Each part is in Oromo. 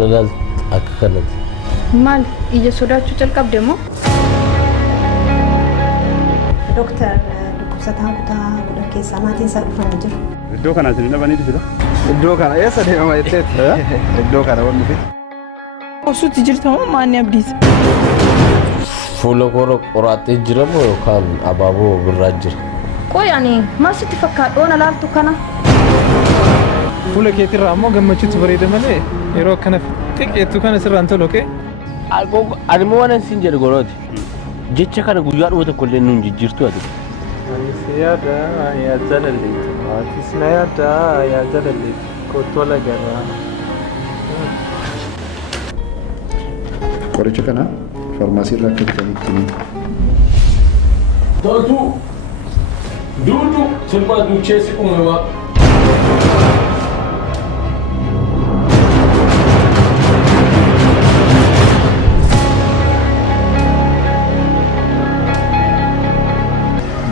nalal akka kanatti. Maal ija sodaachuu jalqabdeemo? Doktor dhukkubsataan kutaa kudha keessaa maatiin isaa dhufanii jiru. Iddoo kanaa isin dhabanii dhufudha? Iddoo kana eessa deemama jetteetti? Iddoo kana waan dhufe. Osuutti jirtamoo maanni abdiisa? Fuula koo qoraattee jiramoo yookaan abaaboo birraa jira? Qoy ani maal sitti fakkaadhoon alaaltu kana? Fuula keetirraa ammoo gammachuutu bareeda malee yeroo kana xiqqeettu kana sirraan tolu kee? Ani moo waan siin jedhu gorooti. Jecha kana guyyaa dhuma tokko illee nuun jijjiirtu ati. Anis yaada yaa jaalalleetti. Atis na yaada yaa jaalalleetti. Kottoo lagarraa. Qoricha kana farmaasii irraa akka bitanitti himi. Toltu duudu sirba duucheessi uumamaa.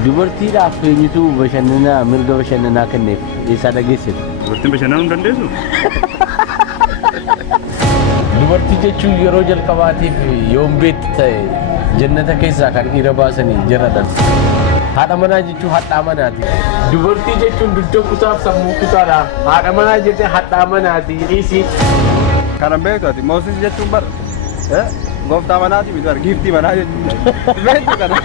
Dubartiidhaaf eenyutu bashannanaa mirga bashannanaa kenneef eessaa dhageessite? Dubartiin bashannanuu hin dandeessu? Dubartii jechuun yeroo jalqabaatiif yoon beekti ta'e jannata keessaa kan dhiira baasanii jiradhan. Haadha manaa jechuun hadhaa manaati. Dubartii jechuun dugda kutaaf sammuu kutaadha. Haadha manaa jettee hadhaa manaati. Dhiisii. Kanan beektu ati Mooses jechuun bara. Gooftaa manaati miti bara giiftii manaa jechuudha. Beektu kana.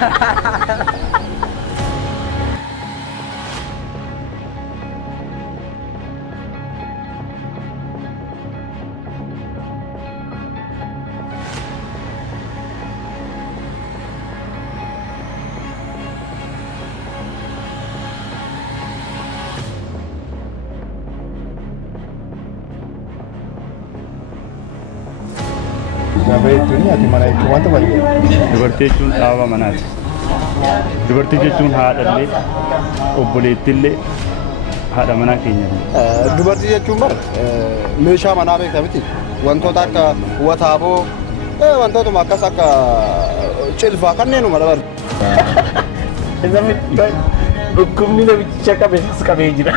Nabeetuni ati mana jechuun wanta baay'ee. Dubartii jechuun dhaaba manaati. Dubartii jechuun haadhallee obboleettillee haadha manaa keenya. Dubartii jechuun bara meeshaa manaa beekta miti. Wantoota akka wataaboo wantootuma akkas akka cilfaa kanneenuma dabalu. Dhukkubni namicha qabeessas qabee jira.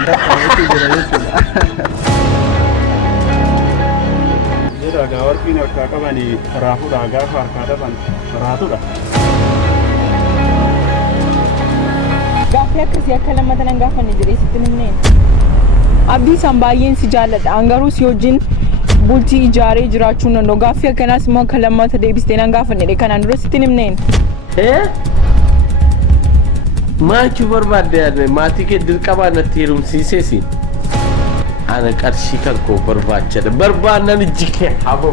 Dhagaa warqiin harkaa qabanii raafuudha gaafa harkaa dhaban raatudha. Gaaffii akkasii akka lammata nan gaafanne jedhee sitti himneen. Abdii isaan baay'een si jaalladha. Angaruu si wajjin bultii ijaaree jiraachuu danda'u. Gaaffii akkanaas immoo akka lammata deebistee nan gaafanne kanaan dura sitti himneen. Maachuu barbaadde maatii kee dirqamaa natti heerumsiiseesi. Ana qarshii kan koo barbaachada. Barbaadnan jikee haboo.